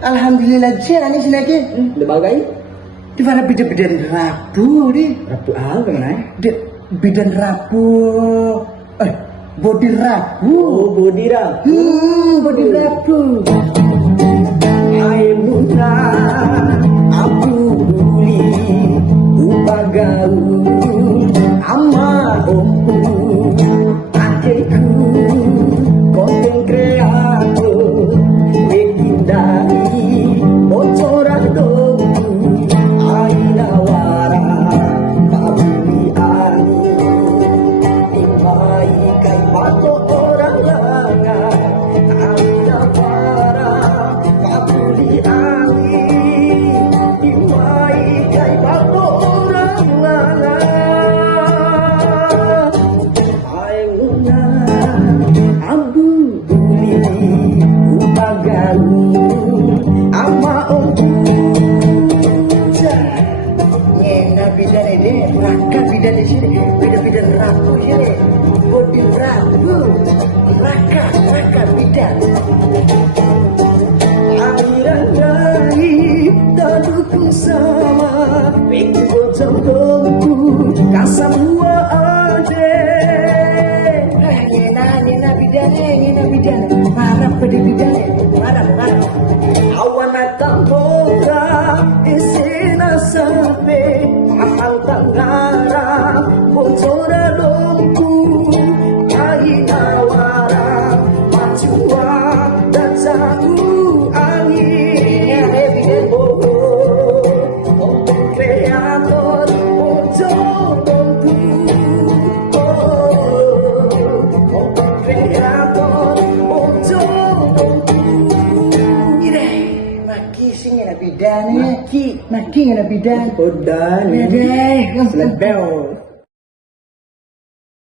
Alhamdulillah jane sini lagi. Lebagai? Di mana bidan rabu di? Rabu apa mana? Di bidan rabu. Bodi rabu. Oh, bodi rabu. Bodi rabu. Hai muda, aku buli upagau ama ompu akeku konten kreator ekindai bocoran domku ainawara kabuli ani imai kai pato orang langa ainawara kabuli ani imai kai pato orang langa ai nguna abu buli upagalu ama ompu Ngena bidan ini, raka bidan di sini, bidan rabu sini, bodi rabu, raka bidan. Aliran dari dadukku sama Pengku bocam domku kasam dua ade Ngena bidan, parah pada bidan, parah. Awana tambora isina sape Mahal tanggara bocora domku Ainawara macua dan saku angin Konten kreator bojo domku Konten kreator bojo domku Maki sing ngena bidan, maki ngena bidan. Udah Deh. Selebel